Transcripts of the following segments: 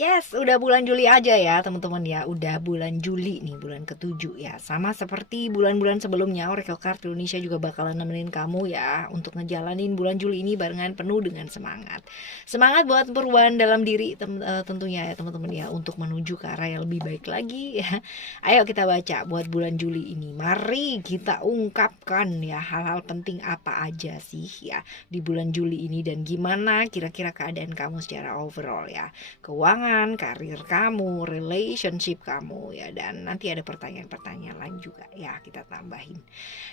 Yes, udah bulan Juli aja ya teman-teman ya. Udah bulan Juli nih, bulan ketujuh ya. Sama seperti bulan-bulan sebelumnya, Oracle Card Indonesia juga bakalan nemenin kamu ya untuk ngejalanin bulan Juli ini barengan penuh dengan semangat. Semangat buat perubahan dalam diri tentunya ya teman-teman ya, untuk menuju ke arah yang lebih baik lagi ya. Ayo kita baca buat bulan Juli ini. Mari kita ungkapkan ya hal-hal penting apa aja sih ya di bulan Juli ini dan gimana kira-kira keadaan kamu secara overall ya. Keuangan, karir kamu, relationship kamu ya, dan nanti ada pertanyaan-pertanyaan lain juga ya kita tambahin.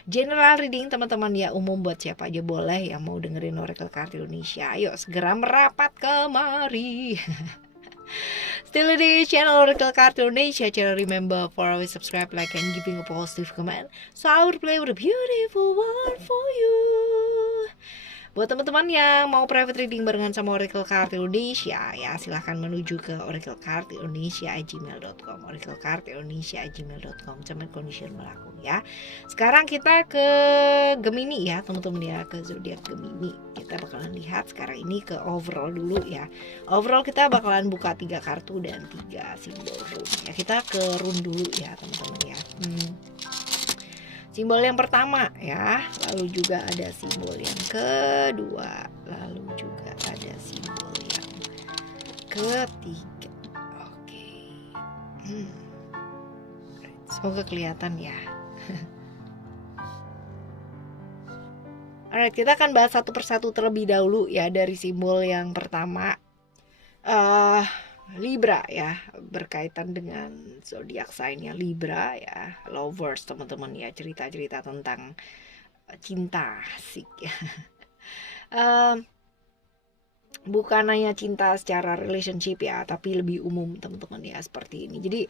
General reading teman-teman ya, umum buat siapa aja boleh yang mau dengerin Oracle Card Indonesia. Ayo segera merapat kemari. Still di channel Oracle Card Indonesia. Channel remember for always subscribe, like, and giving a positive comment. So I will play with a beautiful world for you. Buat teman-teman yang mau private reading barengan sama Oracle Card Indonesia ya, silahkan menuju ke oraclecardindonesia@gmail.com, oraclecardindonesia@gmail.com, sama condition berlaku ya. Sekarang kita ke Gemini ya teman-teman ya, ke zodiak Gemini. Kita bakalan lihat sekarang ini ke overall dulu ya. Overall kita bakalan buka 3 kartu dan 3 simbol rune ya. Kita ke rune dulu ya teman-teman ya. Simbol yang pertama ya, lalu juga ada simbol yang kedua, lalu juga ada simbol yang ketiga. Oke. Semoga kelihatan ya. Alright, kita akan bahas satu persatu terlebih dahulu ya, dari simbol yang pertama. Libra ya, berkaitan dengan zodiak sign-nya Libra ya, lovers teman-teman ya, cerita-cerita tentang cinta asik ya. Bukan hanya cinta secara relationship ya, tapi lebih umum teman-teman ya, seperti ini. Jadi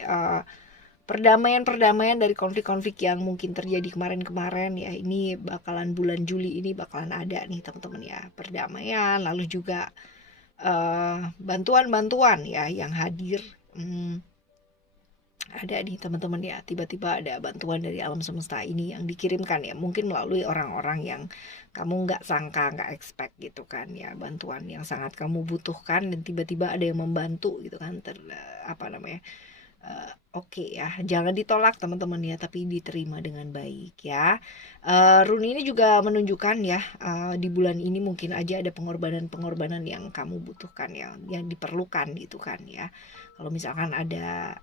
perdamaian dari konflik-konflik yang mungkin terjadi kemarin-kemarin ya, ini bakalan bulan Juli ini bakalan ada nih teman-teman ya, perdamaian, lalu juga bantuan-bantuan ya yang hadir. Ada nih teman-teman ya, tiba-tiba ada bantuan dari alam semesta ini yang dikirimkan ya, mungkin melalui orang-orang yang kamu nggak sangka, nggak expect gitu kan ya, bantuan yang sangat kamu butuhkan dan tiba-tiba ada yang membantu gitu kan, Oke ya, jangan ditolak teman-teman ya, tapi diterima dengan baik ya. Rune ini juga menunjukkan ya, di bulan ini mungkin aja ada pengorbanan-pengorbanan yang kamu butuhkan ya, yang diperlukan gitu kan ya. Kalau misalkan ada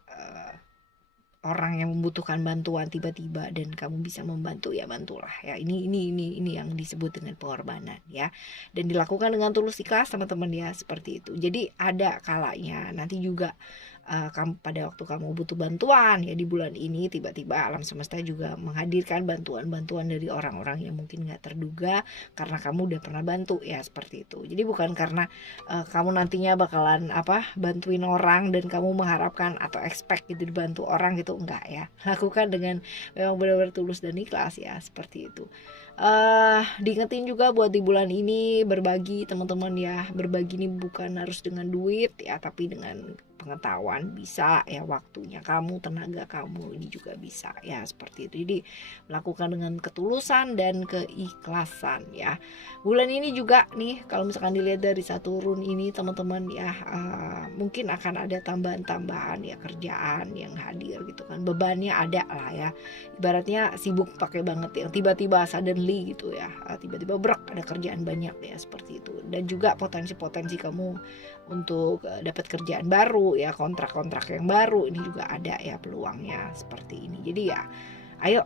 orang yang membutuhkan bantuan tiba-tiba dan kamu bisa membantu ya, bantulah ya. Ini yang disebut dengan pengorbanan ya, dan dilakukan dengan tulus ikhlas teman-teman ya, seperti itu. Jadi ada kalanya nanti juga pada waktu kamu butuh bantuan ya di bulan ini, tiba-tiba alam semesta juga menghadirkan bantuan-bantuan dari orang-orang yang mungkin nggak terduga karena kamu udah pernah bantu ya, seperti itu. Jadi bukan karena kamu nantinya bakalan bantuin orang dan kamu mengharapkan atau expect gitu dibantu orang gitu, enggak ya. Lakukan dengan memang benar-benar tulus dan ikhlas ya, seperti itu. Diingetin juga buat di bulan ini berbagi teman-teman ya, berbagi ini bukan harus dengan duit ya, tapi dengan pengetahuan bisa ya, waktunya kamu, tenaga kamu ini juga bisa ya, seperti itu. Jadi melakukan dengan ketulusan dan keikhlasan ya. Bulan ini juga nih kalau misalkan dilihat dari satu rune ini teman-teman ya, mungkin akan ada tambahan-tambahan ya, kerjaan yang hadir gitu kan, bebannya ada lah ya, ibaratnya sibuk pakai banget yang tiba-tiba suddenly gitu ya, tiba-tiba brek ada kerjaan banyak ya, seperti itu. Dan juga potensi-potensi kamu untuk dapat kerjaan baru ya, kontrak-kontrak yang baru ini juga ada ya peluangnya, seperti ini. Jadi ya ayo,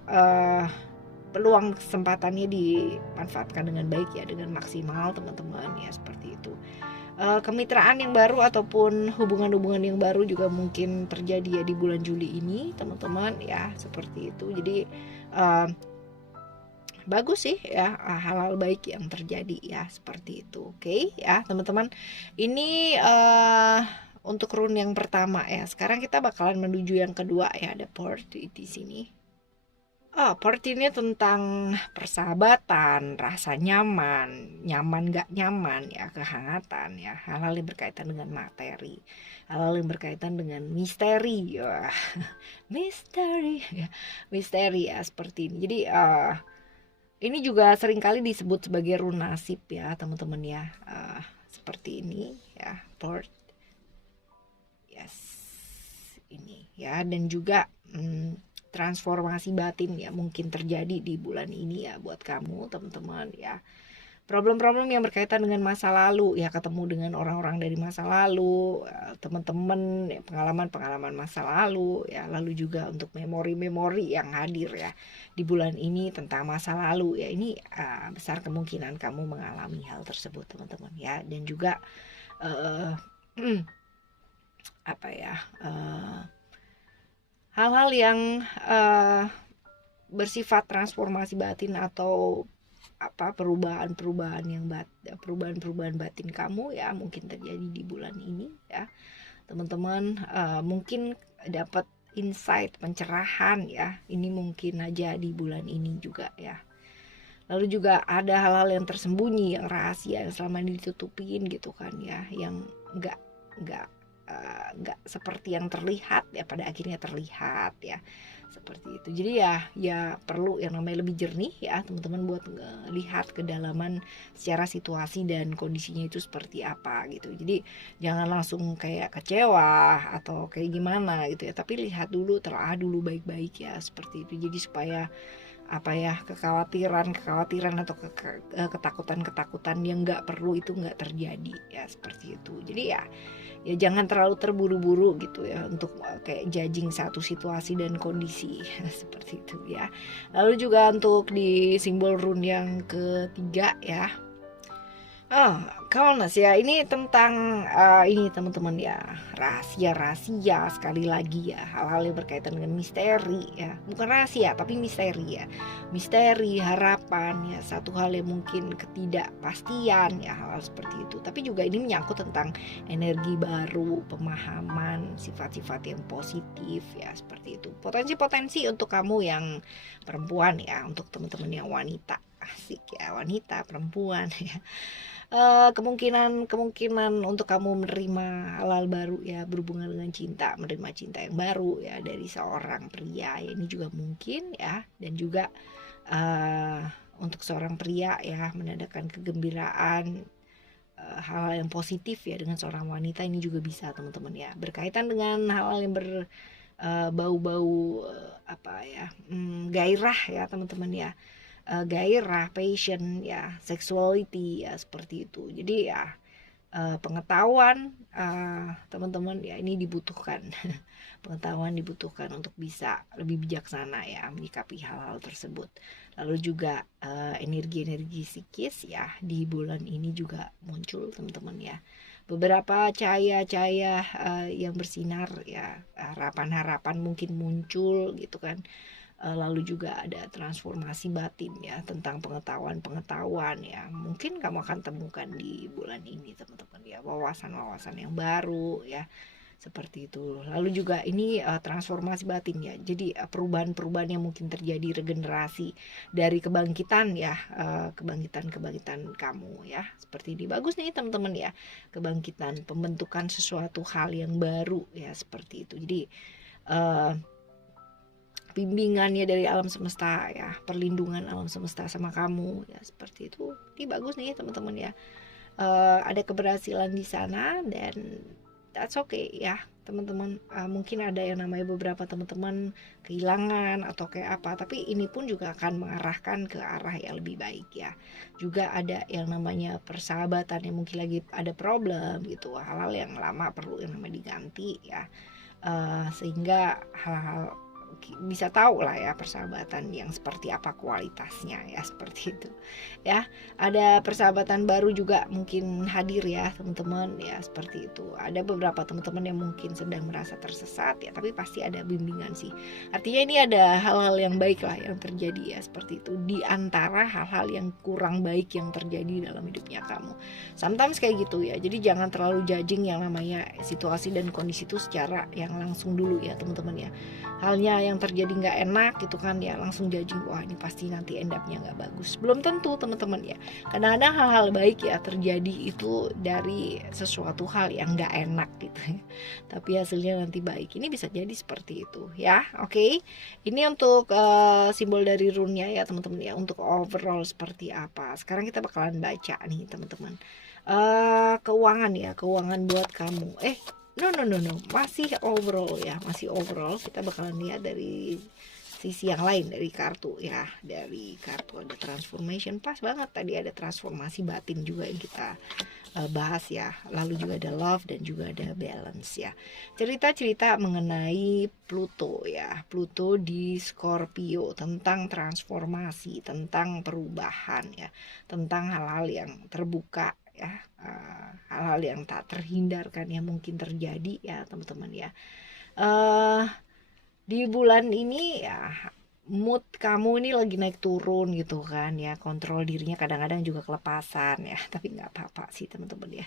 peluang kesempatannya dimanfaatkan dengan baik ya, dengan maksimal teman-teman ya, seperti itu. Kemitraan yang baru ataupun hubungan-hubungan yang baru juga mungkin terjadi ya di bulan Juli ini teman-teman ya, seperti itu. Jadi bagus sih ya, hal-hal baik yang terjadi ya, seperti itu. Oke ya teman-teman, ini untuk rune yang pertama ya. Sekarang kita bakalan menuju yang kedua ya, ada port di sini. Part ini tentang persahabatan, rasa nyaman, nyaman gak nyaman ya, kehangatan ya, hal-hal yang berkaitan dengan materi, hal-hal yang berkaitan dengan misteri ya. Misteri ya, misteri ya, seperti ini. Jadi ini juga seringkali disebut sebagai rune nasib ya teman-teman ya, seperti ini ya, part. Yes, ini ya, dan juga transformasi batin ya mungkin terjadi di bulan ini ya buat kamu teman-teman ya. Problem-problem yang berkaitan dengan masa lalu ya, ketemu dengan orang-orang dari masa lalu, teman-teman, ya, pengalaman-pengalaman masa lalu ya, lalu juga untuk memori-memori yang hadir ya di bulan ini tentang masa lalu ya, ini besar kemungkinan kamu mengalami hal tersebut teman-teman ya. Dan juga uh, apa ya, hal-hal yang bersifat transformasi batin atau apa perubahan-perubahan batin kamu ya mungkin terjadi di bulan ini ya teman-teman. Mungkin dapat insight pencerahan ya, ini mungkin aja di bulan ini juga ya. Lalu juga ada hal-hal yang tersembunyi, yang rahasia yang selama ini ditutupin gitu kan ya, yang nggak nggak seperti yang terlihat ya pada akhirnya terlihat ya, seperti itu. Jadi ya perlu yang namanya lebih jernih ya teman-teman buat lihat kedalaman secara situasi dan kondisinya itu seperti apa gitu. Jadi jangan langsung kayak kecewa atau kayak gimana gitu ya, tapi lihat dulu, telaah dulu baik-baik ya, seperti itu. Jadi supaya apa ya, kekhawatiran atau ketakutan yang nggak perlu itu nggak terjadi ya, seperti itu. Jadi ya jangan terlalu terburu-buru gitu ya untuk kayak judging satu situasi dan kondisi seperti itu ya. Lalu juga untuk di simbol rune yang ketiga ya, Kaunas ya, ini tentang ini teman-teman ya, rahasia sekali lagi ya, hal-hal yang berkaitan dengan misteri ya, bukan rahasia tapi misteri ya, misteri, harapan ya, satu hal yang mungkin ketidakpastian ya, hal-hal seperti itu. Tapi juga ini menyangkut tentang energi baru, pemahaman, sifat-sifat yang positif ya, seperti itu. Potensi-potensi untuk kamu yang perempuan ya, untuk teman-teman yang wanita, asik ya, wanita perempuan ya. Kemungkinan untuk kamu menerima hal-hal baru ya berhubungan dengan cinta, menerima cinta yang baru ya dari seorang pria ya, ini juga mungkin ya. Dan juga untuk seorang pria ya menandakan kegembiraan, hal-hal yang positif ya dengan seorang wanita, ini juga bisa teman-teman ya, berkaitan dengan hal-hal yang bau-bau apa ya, gairah ya teman-teman ya, gairah, passion ya, sexuality ya, seperti itu. Jadi ya pengetahuan teman-teman ya ini dibutuhkan pengetahuan dibutuhkan untuk bisa lebih bijaksana ya menyikapi hal-hal tersebut. Lalu juga energi-energi psikis ya di bulan ini juga muncul teman-teman ya, beberapa cahaya-cahaya yang bersinar ya, harapan-harapan mungkin muncul gitu kan. Lalu juga ada transformasi batin ya tentang pengetahuan ya, mungkin kamu akan temukan di bulan ini teman-teman ya, wawasan-wawasan yang baru ya, seperti itu. Lalu juga ini transformasi batin ya, jadi perubahan-perubahan yang mungkin terjadi, regenerasi dari kebangkitan ya, kebangkitan kamu ya, seperti ini. Bagus nih teman-teman ya, kebangkitan, pembentukan sesuatu hal yang baru ya, seperti itu. Jadi bimbingannya dari alam semesta ya, perlindungan alam semesta sama kamu ya, seperti itu. Ini bagus nih teman-teman ya, ada keberhasilan di sana dan that's okay ya teman-teman. Mungkin ada yang namanya beberapa teman-teman kehilangan atau kayak apa, tapi ini pun juga akan mengarahkan ke arah yang lebih baik ya. Juga ada yang namanya persahabatan yang mungkin lagi ada problem gitu, hal-hal yang lama perlu yang namanya diganti ya, sehingga hal-hal bisa tahu lah ya persahabatan yang seperti apa kualitasnya ya, seperti itu ya. Ada persahabatan baru juga mungkin hadir ya teman-teman ya, seperti itu. Ada beberapa teman-teman yang mungkin sedang merasa tersesat ya, tapi pasti ada bimbingan sih. Artinya ini ada hal-hal yang baik lah yang terjadi ya, seperti itu, di antara hal-hal yang kurang baik yang terjadi dalam hidupnya kamu. Sometimes kayak gitu ya, jadi jangan terlalu judging yang namanya situasi dan kondisi itu secara yang langsung dulu ya teman-teman ya. Halnya yang terjadi nggak enak gitu kan ya, langsung judging, wah ini pasti nanti end up-nya nggak bagus. Belum tentu teman-teman ya, kadang-kadang hal-hal baik ya terjadi itu dari sesuatu hal yang nggak enak gitu ya, tapi hasilnya nanti baik. Ini bisa jadi seperti itu ya. Oke, ini untuk simbol dari rune-nya ya teman-teman ya, untuk overall seperti apa. Sekarang kita bakalan baca nih teman-teman, keuangan ya, keuangan buat kamu. No, masih overall ya, masih overall. Kita bakalan lihat dari sisi yang lain dari kartu ya. Dari kartu ada transformation, pas banget tadi ada transformasi batin juga yang kita bahas ya. Lalu juga ada love dan juga ada balance ya. Cerita-cerita mengenai Pluto ya. Pluto di Scorpio, tentang transformasi, tentang perubahan ya, tentang hal-hal yang terbuka ya, hal-hal yang tak terhindarkan yang mungkin terjadi ya teman-teman ya. Di bulan ini ya, mood kamu ini lagi naik turun gitu kan ya, kontrol dirinya kadang-kadang juga kelepasan ya, tapi nggak apa-apa sih teman-teman ya.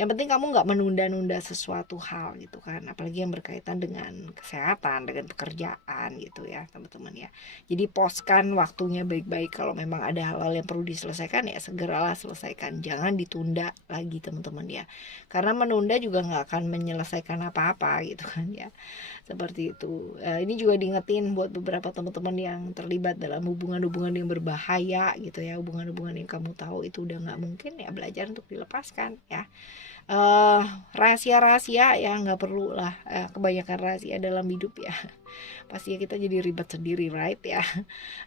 Yang penting kamu nggak menunda-nunda sesuatu hal gitu kan, apalagi yang berkaitan dengan kesehatan, dengan pekerjaan gitu ya teman-teman ya. Jadi poskan waktunya baik-baik, kalau memang ada hal-hal yang perlu diselesaikan ya segeralah selesaikan, jangan ditunda lagi teman-teman ya, karena menunda juga nggak akan menyelesaikan apa-apa gitu kan ya, seperti itu. Ini juga diingetin buat beberapa teman-teman yang terlibat dalam hubungan-hubungan yang berbahaya gitu ya, hubungan-hubungan yang kamu tahu itu udah nggak mungkin ya, belajar untuk dilepaskan ya. Rahasia-rahasia ya nggak perlu lah, kebanyakan rahasia dalam hidup ya pasti ya kita jadi ribet sendiri, right ya.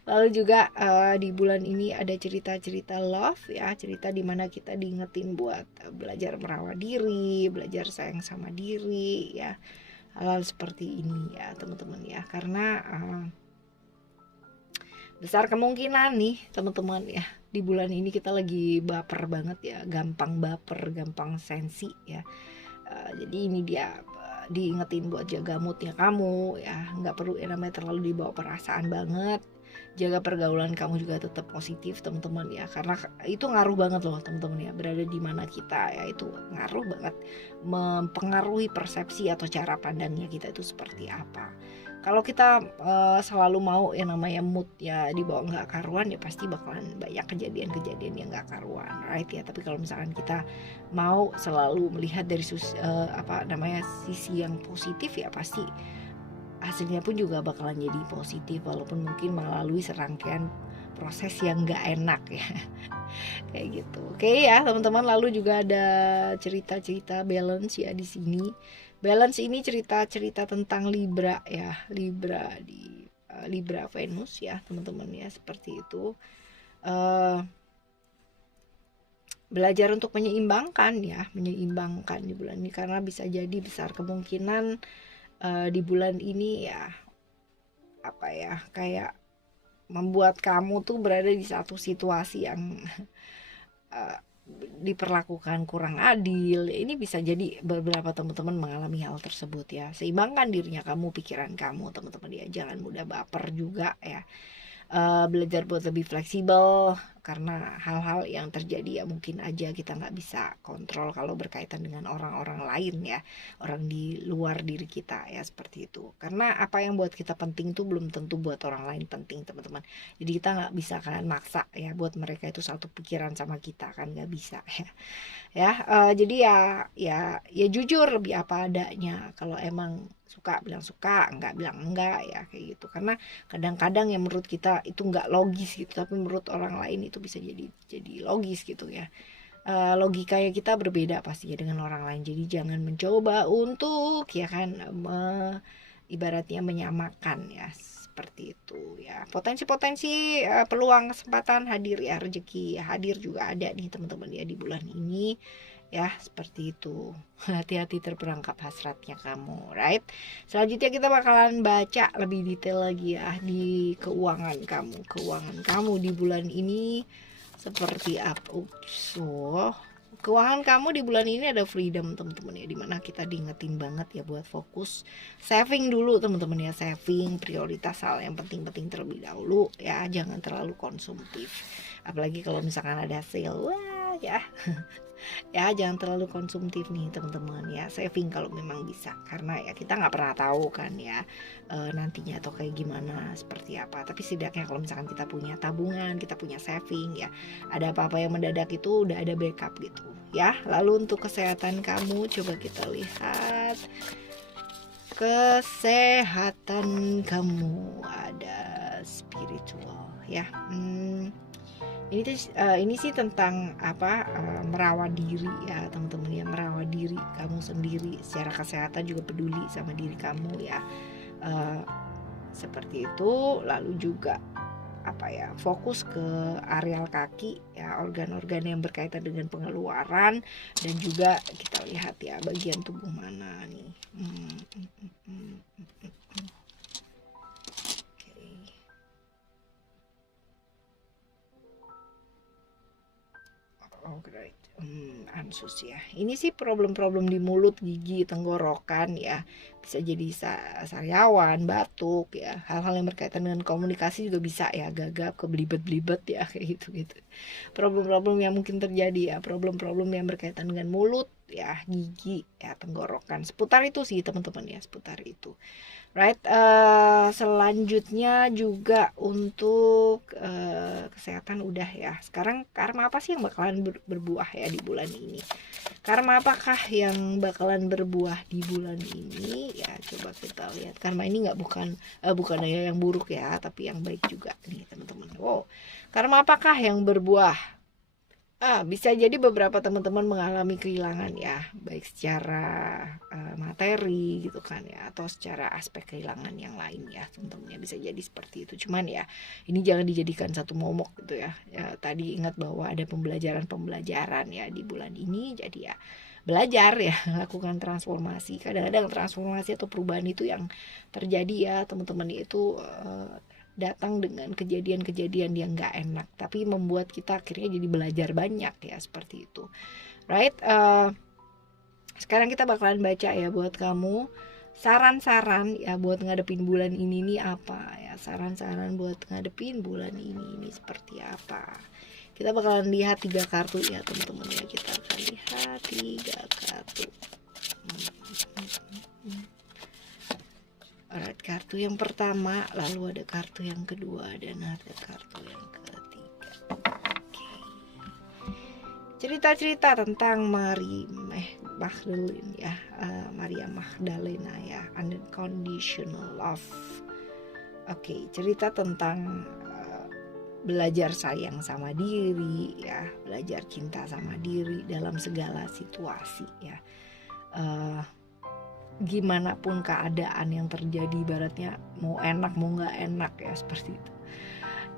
Lalu juga di bulan ini ada cerita-cerita love ya, cerita dimana kita diingetin buat belajar merawat diri, belajar sayang sama diri ya, hal-hal seperti ini ya teman-teman ya, karena besar kemungkinan nih teman-teman ya, di bulan ini kita lagi baper banget ya, gampang baper, gampang sensi ya. Jadi ini dia, diingetin buat jaga moodnya kamu ya, nggak perlu yang namanya terlalu dibawa perasaan banget. Jaga pergaulan kamu juga tetap positif teman-teman ya, karena itu ngaruh banget loh teman-teman ya, berada di mana kita ya itu ngaruh banget, mempengaruhi persepsi atau cara pandangnya kita itu seperti apa. Kalau kita selalu mau yang namanya mood ya dibawa nggak karuan ya, pasti bakalan banyak kejadian-kejadian yang nggak karuan, right ya. Tapi kalau misalkan kita mau selalu melihat dari sisi yang positif ya, pasti hasilnya pun juga bakalan jadi positif, walaupun mungkin melalui serangkaian proses yang nggak enak ya kayak gitu. Oke ya teman-teman, lalu juga ada cerita-cerita balance ya di sini. Balance ini cerita-cerita tentang Libra ya, Libra di Libra Venus ya teman-teman ya, seperti itu. Belajar untuk menyeimbangkan ya, menyeimbangkan di bulan ini, karena bisa jadi besar kemungkinan di bulan ini ya kayak membuat kamu tuh berada di satu situasi yang diperlakukan kurang adil. Ini bisa jadi beberapa teman-teman mengalami hal tersebut ya. Seimbangkan dirinya kamu, pikiran kamu teman-teman ya, jangan mudah baper juga ya. Belajar buat lebih fleksibel, karena hal-hal yang terjadi ya mungkin aja kita nggak bisa kontrol kalau berkaitan dengan orang-orang lain ya, orang di luar diri kita ya, seperti itu. Karena apa yang buat kita penting tuh belum tentu buat orang lain penting teman-teman. Jadi kita nggak bisa kan maksa ya buat mereka itu satu pikiran sama kita, kan nggak bisa ya. Jadi ya jujur, lebih apa adanya. Kalau emang suka bilang suka, enggak bilang enggak ya, kayak gitu. Karena kadang-kadang yang menurut kita itu enggak logis gitu, tapi menurut orang lain itu bisa jadi logis gitu ya. Logikanya kita berbeda pastinya dengan orang lain. Jadi jangan mencoba untuk ya kan ibaratnya menyamakan ya, seperti itu ya. Potensi-potensi peluang kesempatan hadir ya, rezeki ya, hadir juga ada nih teman-teman ya di bulan ini ya, seperti itu. Hati-hati terperangkap hasratnya kamu, right? Selanjutnya kita bakalan baca lebih detail lagi ya di keuangan kamu di bulan ini seperti apa. Keuangan kamu di bulan ini ada freedom teman-teman ya, dimana kita diingetin banget ya buat fokus saving dulu teman-teman ya, saving prioritas hal yang penting-penting terlebih dahulu ya, jangan terlalu konsumtif, apalagi kalau misalkan ada sale, wah ya ya jangan terlalu konsumtif nih teman-teman ya, saving kalau memang bisa, karena ya kita nggak pernah tahu kan ya nantinya atau kayak gimana seperti apa. Tapi setidaknya kalau misalkan kita punya tabungan, kita punya saving ya, ada apa-apa yang mendadak itu udah ada backup gitu ya. Lalu untuk kesehatan kamu, coba kita lihat kesehatan kamu, ada spiritual ya. Ini sih tentang apa, merawat diri ya teman-teman ya, merawat diri kamu sendiri secara kesehatan, juga peduli sama diri kamu ya. Eh, Seperti itu. Lalu juga apa ya, fokus ke areal kaki ya, organ-organ yang berkaitan dengan pengeluaran, dan juga kita lihat ya bagian tubuh mana nih. Oh, great. Ansus ya. Ini sih problem-problem di mulut, gigi, tenggorokan ya. Bisa jadi sariawan, batuk ya. Hal-hal yang berkaitan dengan komunikasi juga bisa ya, gagap, kebelibet-belibet ya, kayak gitu-gitu. Problem-problem yang mungkin terjadi ya, problem-problem yang berkaitan dengan mulut ya, gigi ya, tenggorokan. Seputar itu sih teman-teman ya, seputar itu. Right, selanjutnya juga untuk kesehatan udah ya. Sekarang karma apa sih yang bakalan berbuah ya di bulan ini? Karma apakah yang bakalan berbuah di bulan ini? Ya coba kita lihat. Karma ini bukan hanya yang buruk ya, tapi yang baik juga nih teman-teman. Wow, karma apakah yang berbuah? Bisa jadi beberapa teman-teman mengalami kehilangan ya, baik secara materi gitu kan ya, atau secara aspek kehilangan yang lain ya, teman-teman ya, bisa jadi seperti itu. Cuman ya, ini jangan dijadikan satu momok gitu ya. Ya tadi ingat bahwa ada pembelajaran ya di bulan ini, jadi ya belajar ya, lakukan transformasi. Kadang-kadang transformasi atau perubahan itu yang terjadi ya teman-teman, itu datang dengan kejadian-kejadian yang gak enak, tapi membuat kita akhirnya jadi belajar banyak ya, seperti itu. Right, sekarang kita bakalan baca ya buat kamu saran-saran ya buat ngadepin bulan ini nih apa ya, saran-saran buat ngadepin bulan ini seperti apa. Kita bakalan lihat 3 kartu ya teman-teman ya, kita akan lihat 3 kartu. Alright, kartu yang pertama, lalu ada kartu yang kedua, dan ada kartu yang ketiga. Okay. Cerita-cerita tentang Magdalene ya, Maria Magdalena ya, unconditional love. Oke, cerita tentang belajar sayang sama diri ya, belajar cinta sama diri dalam segala situasi ya. Gimana pun keadaan yang terjadi, ibaratnya mau enak mau nggak enak ya, seperti itu.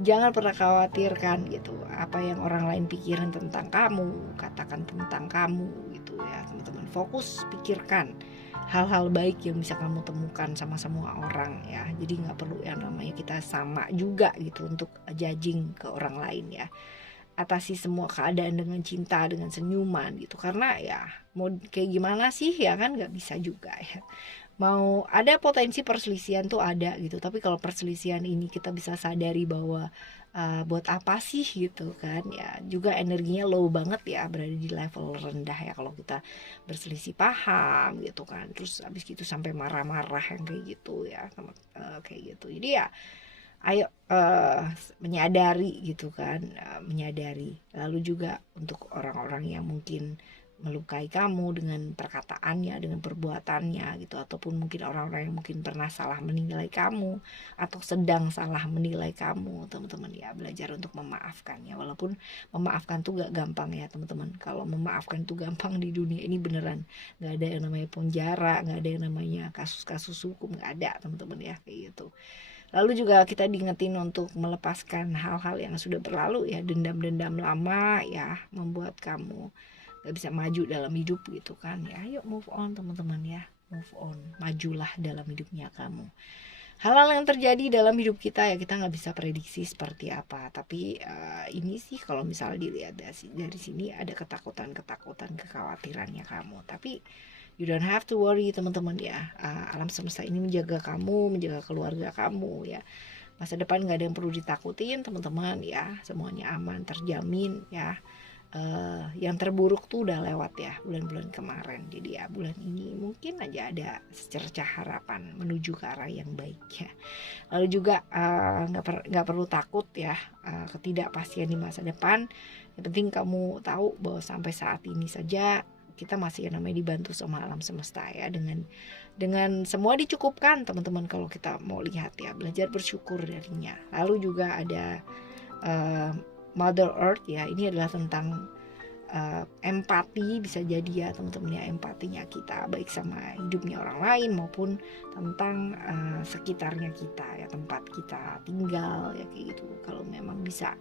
Jangan pernah khawatirkan gitu apa yang orang lain pikirin tentang kamu, katakan tentang kamu gitu ya teman-teman. Fokus pikirkan hal-hal baik yang bisa kamu temukan sama semua orang ya. Jadi nggak perlu yang namanya kita sama juga gitu untuk judging ke orang lain ya. Atasi semua keadaan dengan cinta, dengan senyuman gitu, karena ya mau kayak gimana sih ya kan, nggak bisa juga ya. Mau ada potensi perselisihan tuh ada gitu, tapi kalau perselisihan ini kita bisa sadari bahwa buat apa sih gitu kan ya, juga energinya low banget ya, berada di level rendah ya kalau kita berselisih paham gitu kan, terus habis gitu sampai marah-marah yang kayak gitu ya, kayak gitu. Jadi ya ayo menyadari gitu kan, menyadari. Lalu juga untuk orang-orang yang mungkin melukai kamu dengan perkataannya, dengan perbuatannya gitu, ataupun mungkin orang-orang yang mungkin pernah salah menilai kamu atau sedang salah menilai kamu, teman-teman ya belajar untuk memaafkan ya. Walaupun memaafkan tuh gak gampang ya teman-teman. Kalau memaafkan tuh gampang di dunia ini beneran gak ada yang namanya penjara, gak ada yang namanya kasus-kasus hukum, gak ada teman-teman ya, kayak gitu. Lalu juga kita diingetin untuk melepaskan hal-hal yang sudah berlalu ya, dendam-dendam lama ya, membuat kamu gak bisa maju dalam hidup gitu kan ya. Yuk move on teman-teman ya, move on, majulah dalam hidupnya kamu. Hal-hal yang terjadi dalam hidup kita ya kita gak bisa prediksi seperti apa, tapi ini sih kalau misalnya dilihat dari sini ada ketakutan, kekhawatirannya kamu, tapi you don't have to worry teman-teman ya. Alam semesta ini menjaga kamu, menjaga keluarga kamu ya. Masa depan gak ada yang perlu ditakutin teman-teman ya, semuanya aman, terjamin ya. Yang terburuk tuh udah lewat ya bulan-bulan kemarin, jadi ya bulan ini mungkin aja ada secercah harapan menuju ke arah yang baik ya. Lalu juga nggak perlu takut ya ketidakpastian di masa depan. Yang penting kamu tahu bahwa sampai saat ini saja kita masih yang namanya dibantu sama alam semesta ya, dengan semua dicukupkan teman-teman kalau kita mau lihat ya, belajar bersyukur darinya. Lalu juga ada Mother Earth ya. Ini adalah tentang empati, bisa jadi ya teman-teman ya, empatinya kita baik sama hidupnya orang lain maupun tentang sekitarnya kita ya, tempat kita tinggal ya kayak gitu. Kalau memang bisa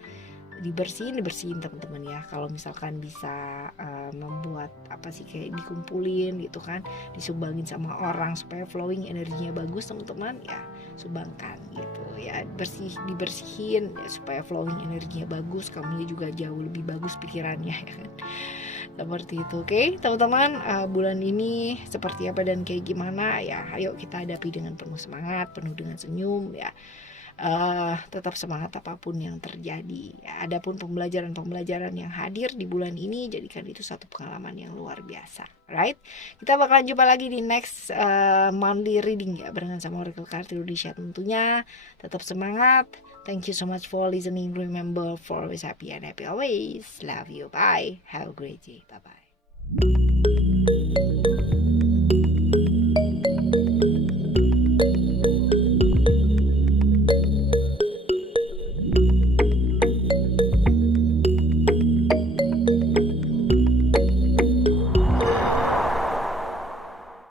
dibersihin teman-teman ya. Kalau misalkan bisa membuat apa sih, kayak dikumpulin gitu kan, disumbangin sama orang supaya flowing energinya bagus teman-teman ya, sumbangkan gitu ya, dibersihin ya, supaya flowing energinya bagus, kamunya juga jauh lebih bagus pikirannya ya kan. Seperti itu. Oke teman-teman, bulan ini seperti apa dan kayak gimana ya, ayo kita hadapi dengan penuh semangat, penuh dengan senyum ya. Tetap semangat apapun yang terjadi ya. Adapun pembelajaran yang hadir di bulan ini, jadikan itu satu pengalaman yang luar biasa, right? Kita bakalan jumpa lagi di next monthly reading ya, barengan sama Oracle Card Indonesia tentunya. Tetap semangat. Thank you so much for listening. Remember, for always happy and happy always. Love you. Bye. Have a great day. Bye bye.